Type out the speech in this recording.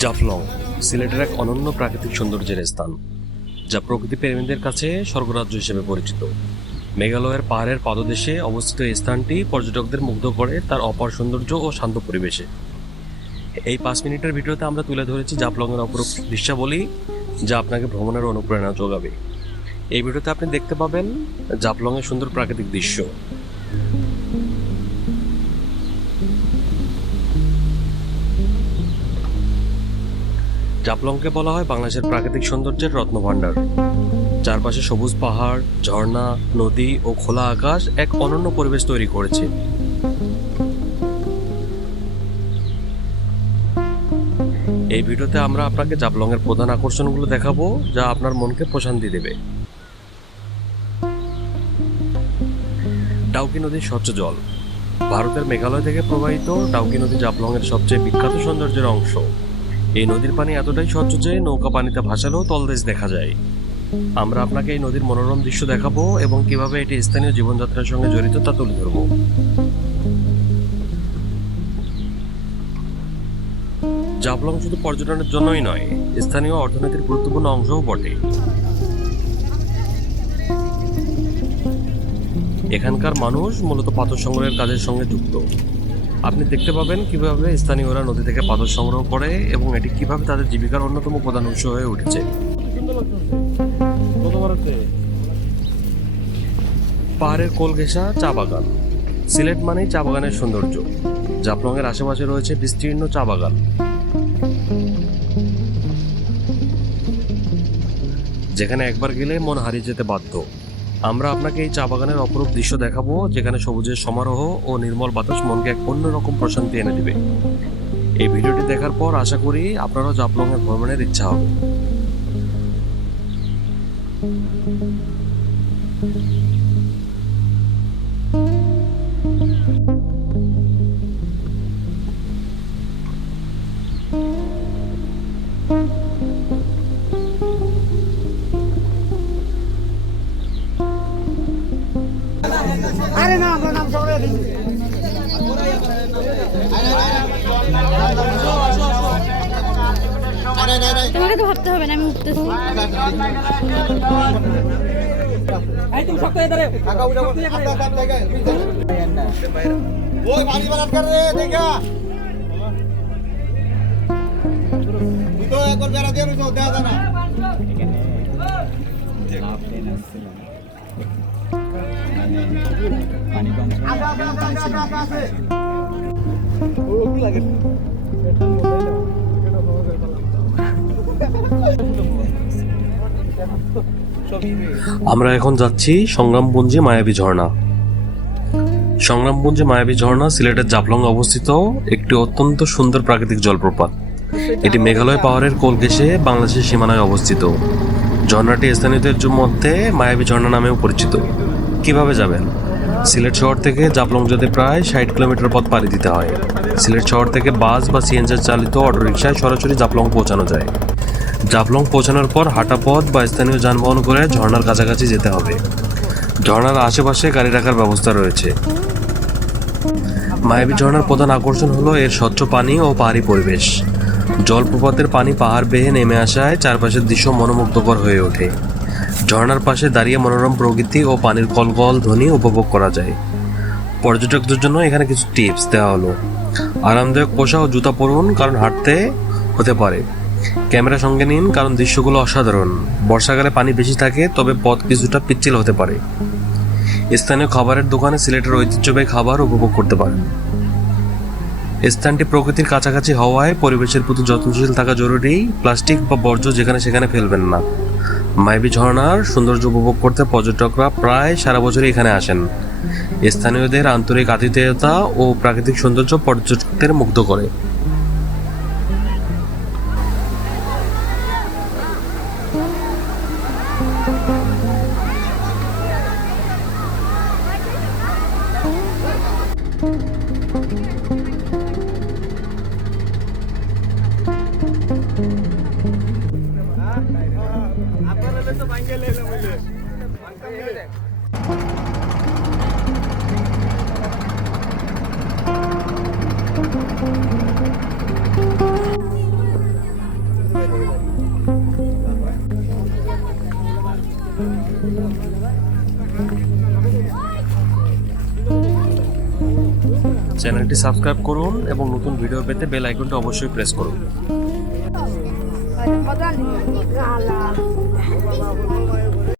জাফলং সিলেটের এক অনন্য প্রাকৃতিক সৌন্দর্যের স্থান, যা প্রকৃতি প্রেমীদের কাছে স্বর্গরাজ্য হিসেবে পরিচিত। মেঘালয়ের পাহাড়ের পাদদেশে অবস্থিত এই স্থানটি পর্যটকদের মুগ্ধ করে তার অপার সৌন্দর্য ও শান্ত পরিবেশে। এই 5 মিনিটের ভিডিওতে আমরা তুলে ধরেছি জাফলংয়ের অপরূপ দৃশ্যাবলী, যা আপনাকে ভ্রমণের অনুপ্রেরণা যোগাবে। এই ভিডিওতে আপনি দেখতে পাবেন জাফলংয়ের সুন্দর প্রাকৃতিক দৃশ্য। জাফলংকে বলা হয় বাংলাদেশের প্রাকৃতিক সৌন্দর্যের রত্নভাণ্ডার। চারপাশে সবুজ পাহাড়, ঝর্ণা, নদী ও খোলা আকাশ এক অনন্য পরিবেশ তৈরি করেছে। এই ভিডিওতে আমরা আপনাকে জাফলংয়ের প্রধান আকর্ষণগুলো দেখাবো, যা আপনার মনকে প্রশান্তি দেবে। ডাউকি নদীর স্বচ্ছ জল। ভারতের মেঘালয় থেকে প্রবাহিত ডাউকি নদী জাফলংয়ের সবচেয়ে বিখ্যাত সৌন্দর্যের অংশ। এই নদীর পানি এতটাই স্বচ্ছ যে নৌকা পানিতে ভাসালেও তলদেশ দেখা যায়। আমরা আপনাকে এই নদীর মনোরম দৃশ্য দেখাবো এবং কিভাবে এটি স্থানীয় জীবনযাত্রার সঙ্গে জড়িত তা তুলে ধরবো। জাফলং শুধু পর্যটনের জন্যই নয়, স্থানীয় অর্থনীতির গুরুত্বপূর্ণ অংশও বটে। এখানকার মানুষ মূলত পাথর সংগ্রহের কাজের সঙ্গে যুক্ত। আপনি দেখতে পাবেন কিভাবে স্থানীয়রা নদী থেকে পাথর সংগ্রহ করে এবং এটি কিভাবে তাদের জীবিকার অন্যতম প্রধান উৎস হয়ে উঠেছে। পাহাড়ের কোল ঘেঁষা চা বাগান। সিলেট মানেই চা বাগানের সৌন্দর্য। জাফলংয়ের আশেপাশে রয়েছে বিস্তীর্ণ চা বাগান। যেখানে একবার গেলে মন হারিয়ে যেতে বাধ্য। আমরা আপনাকে এই চা বাগানের অপরূপ দৃশ্য দেখাবো, যেখানে সবুজের সমারোহ ও নির্মল বাতাস মনকে এক অন্যরকম প্রশান্তি এনে দিবে। এই ভিডিওটি দেখার পর আশা করি আপনারও জাফলংয়ের ভ্রমণের ইচ্ছা হবে। আরে না আমরা নাম সবাই দিই। তোমাকে তো ভাবতে হবে না, আমি উঠতেছি। এই তুমি শক্ত হয়ে দাঁড়াও। টাকা উঠাও আপনার জায়গায়। ওই বাড়ি বানাত করে দেখা। তুই তো একবার বেড়া দিয়ে রইছো, দেয়া যায় না। পানি কম আছে। ওগুলো লাগে। আমরা এখন যাচ্ছি সংগ্রামপুঞ্জি মায়াবী ঝর্ণা। সংগ্রামপুঞ্জি মায়াবী ঝর্ণা সিলেটের জাফলং অবস্থিত একটি অত্যন্ত সুন্দর প্রাকৃতিক জলপ্রপাত। এটি মেঘালয় পাহাড়ের কোল ঘেঁষে বাংলাদেশের সীমানায় অবস্থিত। ঝর্ণাটি স্থানীয়দের মধ্যে মায়াবী ঝর্ণা নামেও পরিচিত। কিভাবে যাবেন? সিলেট শহর থেকে জাফলং যেতে প্রায় 60 কিলোমিটার পথ পাড়ি দিতে হয়। সিলেট শহর থেকে বাস বা সিএনজি চালিত অটোরিকশায় সরাসরি জাফলং পৌঁছানো যায়। জাফলং পৌঁছানোর পর হাঁটা পথ বা স্থানীয় যানবাহন করে ঝর্ণার কাছাকাছি যেতে হবে। ঝর্ণার আশেপাশে গাড়ি রাখার ব্যবস্থা রয়েছে। মায়াবী ঝর্ণার প্রধান আকর্ষণ হলো এর স্বচ্ছ পানি ও পাহাড়ি পরিবেশ। জলপ্রপাতের পানি পাহাড় বেয়ে নেমে আসায় চারপাশের দৃশ্য মনোমুগ্ধকর হয়ে ওঠে। ঝর্ণার পাশে দাঁড়িয়ে মনোরম প্রকৃতি ও পানির কলকল ধ্বনি উপভোগ করা যায়। পর্যটকদের জন্য এখানে কিছু টিপস দেওয়া হলো। আরামদায়ক পোশাক ও জুতা পরুন, কারণ হাঁটতে হতে পারে। ক্যামেরা সঙ্গে নিন, কারণ দৃশ্যগুলো অসাধারণ। বর্ষাকালে পানি বেশি থাকে, তবে পথ কিছুটা পিচ্ছিল হতে পারে। স্থানীয় খাবারের দোকানে সিলেটের ঐতিহ্যবাহী খাবার উপভোগ করতে পারেন। স্থানটি প্রকৃতির কাছাকাছি হওয়ায় পরিবেশের প্রতি যত্নশীল থাকা জরুরি। প্লাস্টিক বা বর্জ্য যেখানে সেখানে ফেলবেন না। মায়াবী ঝর্ণার সৌন্দর্য উপভোগ করতে পর্যটকরা প্রায় সারা বছরই এখানে আসেন। স্থানীয়দের আন্তরিক আতিথেয়তা ও প্রাকৃতিক সৌন্দর্য পর্যটকদের মুগ্ধ করে। আপনারা তো ভাঙ্গে লেলে চ্যানেলটি সাবস্ক্রাইব করুন এবং নতুন ভিডিও পেতে বেল আইকনটি অবশ্যই প্রেস করুন। Mother,